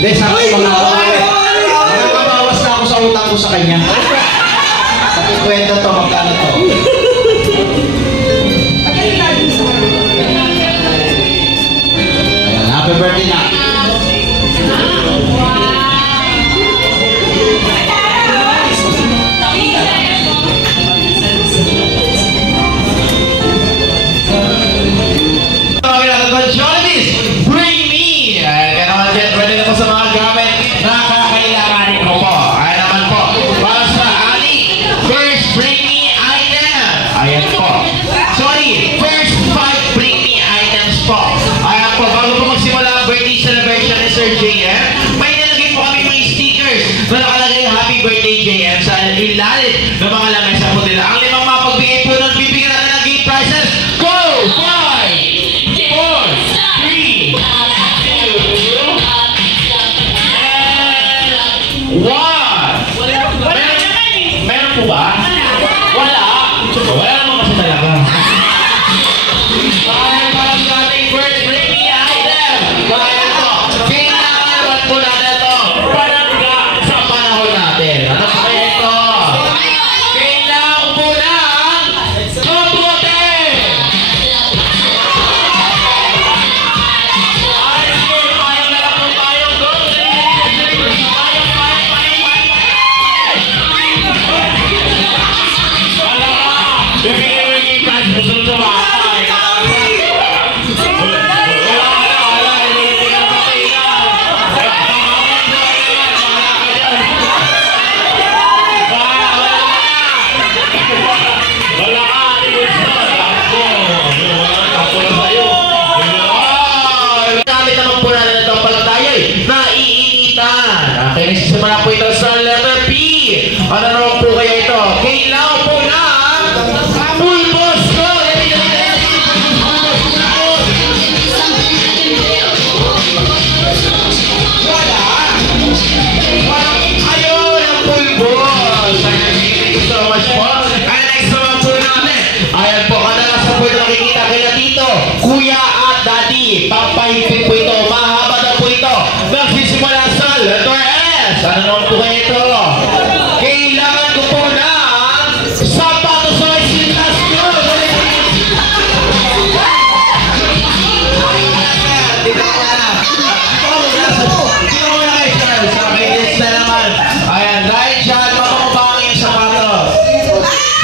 Hindi, sabi ko nakabawas na ako sa utang ko sa kanya. Kwento to, magkano to? Ayan, happy birthday na. Bring me! Kaya naman get ready na po sa mga gamit na kakailangan ko po. Ayan naman po. Para sa Ali, first bring me item. Ayan po. Sorry, first 5 bring me items po. Ayan po, bago po magsimula ang birthday celebration ni Sir JM, may nilagay po kami mga stickers na nakalagay happy birthday JM sa ilalim ng mga lamesa po nila. Ang limang mapagbigay po nun, bibigyan natin ng gift prizes. Go! 5, 4, 3, 2, 1. Meron po ba? Wala. Wala naman kasi talaga. Dahil parang dating first bring me item. Dahil ito, kailangan po natin ito. Palangga sa panahon natin. Ano po ito? Kailangan po ng kabote. Okay, nagsisimula po ito sa letter P. Ano naman po kaya ito? Kailangan po na pulbos ko! Wala! Ayun ang pulbos! Thank you so much po. Kaya next naman po natin. Ayan po, kadalasan po ito nakikita kaya dito. Kuya at daddy, papahigpit po ito. Mahaba na po ito. Nagsisimula sa letter S. Ano naman po kayo ito? Kailangan ko po na sapatos o isitas ko. Dito ko na. Dito ko na kayo, sir. Sa kainis na naman. Ayan, dahil dyan, mamamabangin yung sapatos.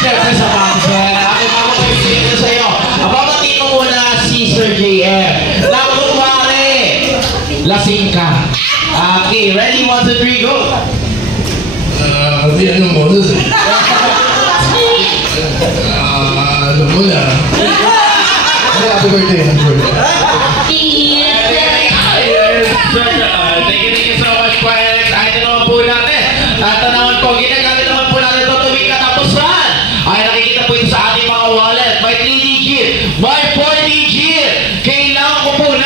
Siyempre, sapatos. Ayan, aking mamamabangin ko sa iyo. Ababatiin mo muna si Sir JM. Nakukuwari. Lasing ka. Okay, ready? 1, 2, 3, go! Kasi ano mo? Ano mo na? Happy birthday, happy birthday. Thank you so much po. Ito naman po natin. Ito naman po, ginagamit naman po natin ito tuwing katapusan. Ay nakikita po ito sa ating mga wallet. May 3 digit, may 4 digit. Kailangan ko po ng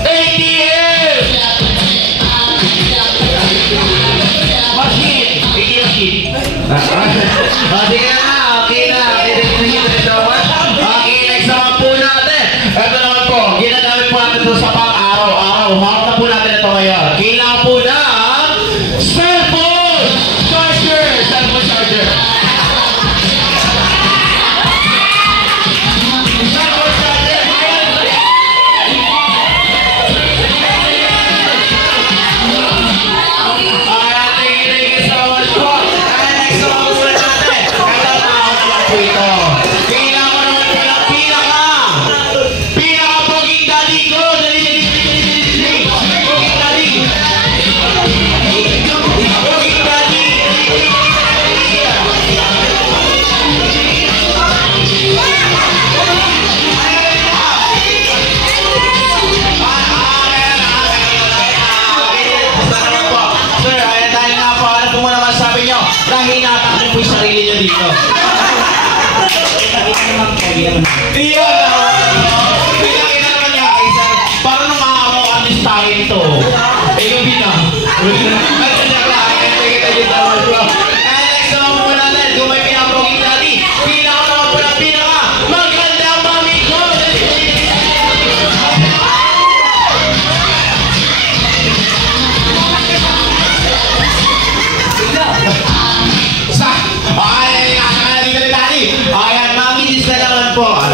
ATM! Machine! Sige na, okay na. Thank you so much. Okay, next naman po natin. Ito naman po, ginagamit po natin ito sa pang-araw-araw. Hawak na po natin ito ngayon. Kailangan po ng cellphone charger! Cellphone charger! Cellphone charger! Thank you so much po. Next naman po natin. Ito naman po ito. Kailangan naman po ng pinaka-poging daddy ko. Dali. Poging daddy. Poging daddy. Sir, ayan dahil nga po, ano po muna masasabi nyo? Nahinatan ko po yung sarili nyo dito. Iyon! Pinakita naman niya kay sir. Para nung makakaw anis tayo ito. Eh, yung bina. Next naman po natin, kung may pinapoging daddy, kailangan naman po ng pinaka magandang mami ko!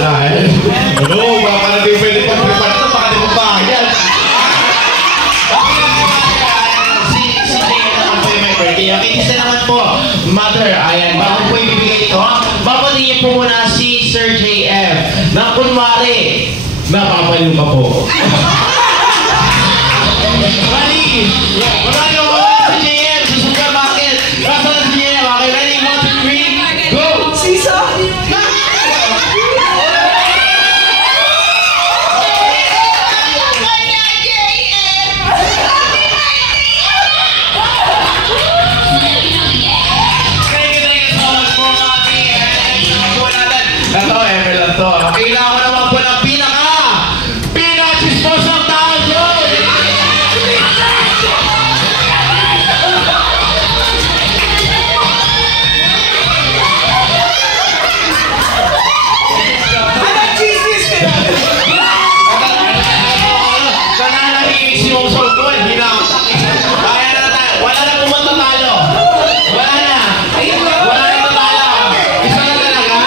na eh. Ano, baka na din pwede pag-prepare ito, baka di mo bayan. Si Jay naman po yung may birthday. Okay, isa naman po, mother, ayan, bago po ibibigay ito, babatiin po muna si Sir JF na kunwari, napapaliw pa po. Mali! Marami ako si JF sa supermarket. Rasa na si JF, okay, ready, 1, 2, 3, go! Sisa! Kailangan ko naman po ng pinaka-chismos ng tao doon! Anong chismis kayo? Nananahimik si Mong Sol doon, kaya na tayo, wala na pumunta talo. Wala na. Wala na matalo. Isa na talaga.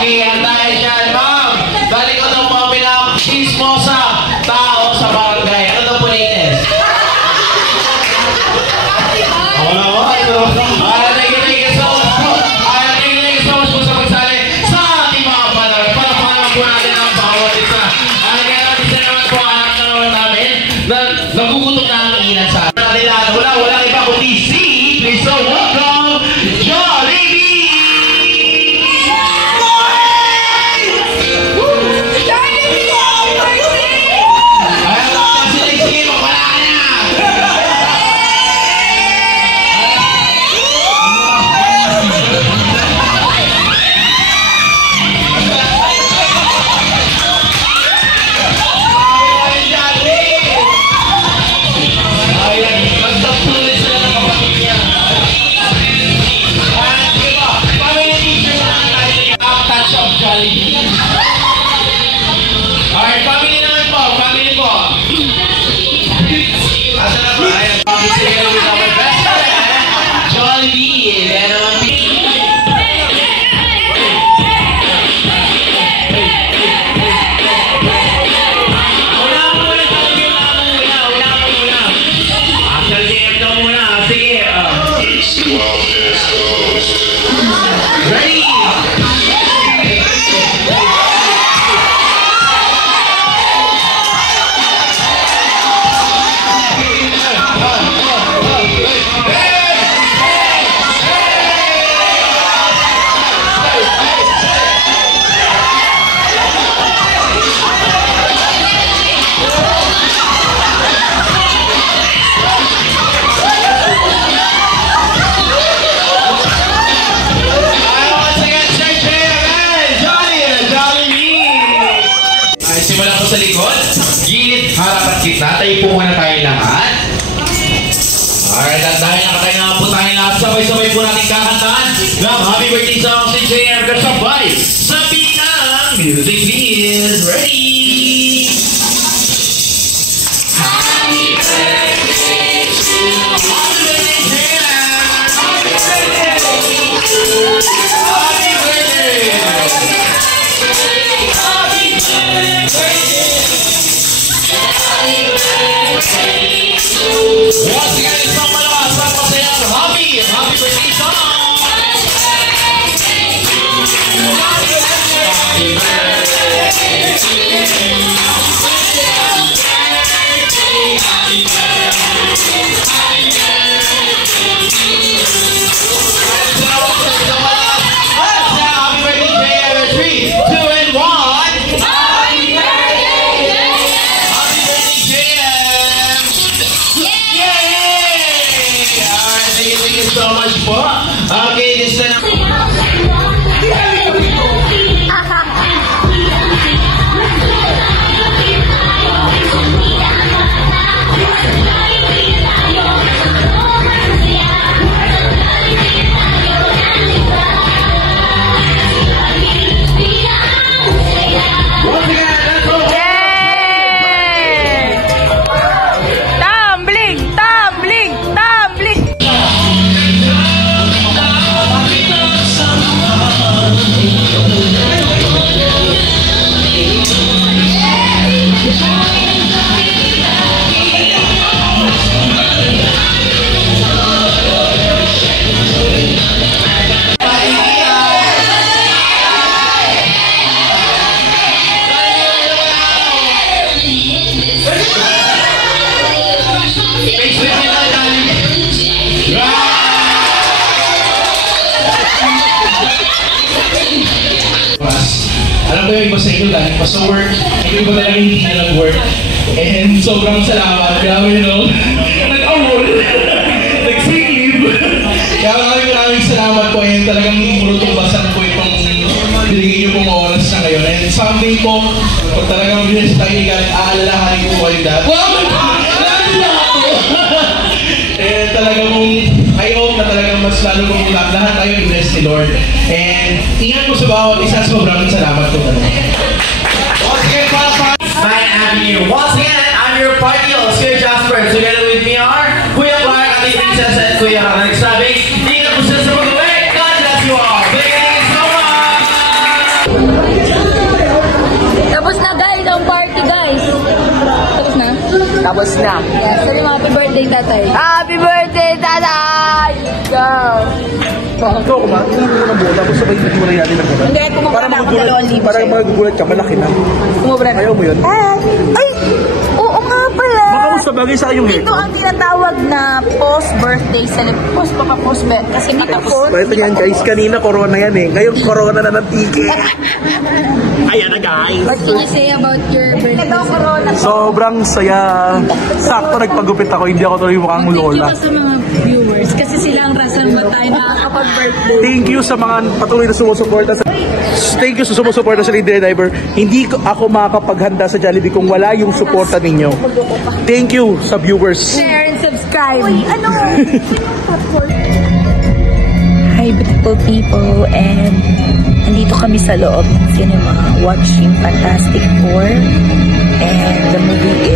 Okay, antayin dyan, ma'am. Dali ko daw mga pinaka-chismosa tao sa barangay. Ano daw po latest? Ako na ako. Thank you so much po. Thank you so much po sa pagsali sa ating mga banner. Palapakan po natin ang bawat isa. Kaya natin sa naman po anak na naman namin na nagugutom na ang ilan sa atin. Walang iba kundi si, please so welcome, Jollibee! Ayaw lang pa sila sige, wala na! Ayan, nagtapulis sila ng kapatid niya. Ayan, diba? Family teacher na tayo. Touch of Jollibee. Alright, family naman po. Family po. Asa na po? Ayan, family sila with our best friend, Jollibee. Ayan naman po. Ready? Simula ko sa likod, gilid, harapan kita, tayo po muna tayo lahat. Alright, at dahil nakatayo naman po tayo lahat, sabay-sabay po natin kakantaan ng happy birthday song si JR kasabay sa bitang music please. Ready? Happy birthday to you. Happy birthday, JR. Happy birthday. Happy birthday. Once again, it's not malakas ang masayang happy birthday song! Happy birthday, 3, 2, and 1! Happy birthday! Happy birthday, JM! Yay! Alright, thank you so much po. Okay, this is ko yung iba sa inyo galing pa sa work, yung iba talaga hindi na nag-work. And sobrang salamat, grabe no? Nag-awol, nag-sick leave. Kaya maraming salamat po and talagang murutong-basan po itong binigay niyo pong oras na ngayon. And someday po, pag talagang bilis tayo ikat, aalalahanin ko kayo dati. Wow! And talagang I hope na talagang mas lalo kong lahat tayo i-bless ni Lord. And ingat po sa bawat isa, sobrang salamat po talaga. Once again, Nine Avenue. Once again, I'm your party host, Kuya Jasper. Together with me are Kuya Clark, Ate Princess, and Kuya Nagsabi. Hindi na po sila sa pag-uwi. God bless you all. Thank you so much! Tapos na guys, ang party guys. Tapos na? Tapos na. Yes, sabi mo, happy birthday tatay. Happy birthday, tatay! Go! Ito, kumain mo ng bola, tapos sabay nagmulay natin ng bola. Hindi, kumukha na ako dalawang libo Parang sa'yo. magugulat ka, malaki na. Kumubra na. Ayaw mo yun? Ay! Oo nga pala. Baka mo sa bagay sa yung hair. Ito ang tinatawag na post-birthday celebration. Post-birthday. Kasi hindi tapos. Ito yan guys, kanina corona yan eh. Ngayon corona na ng ticket. Ayan na guys. What can you say about your birthday? Ito, corona. Sobrang saya. Sakto nagpagupit ako, hindi ako tuloy mukhang Thank you lola. sa mga viewers kasi sila ang rason ba tayo nakakapag-birthday. Thank you sa mga patuloy na sumusuporta sa... Thank you sa sumusuporta sa Leader Diver. Hindi ako makakapaghanda sa Jollibee kung wala yung suporta ninyo. Thank you sa viewers. Share and subscribe. Uy, ano? Hi beautiful people, and nandito kami sa loob ng cinema watching Fantastic Four, and the movie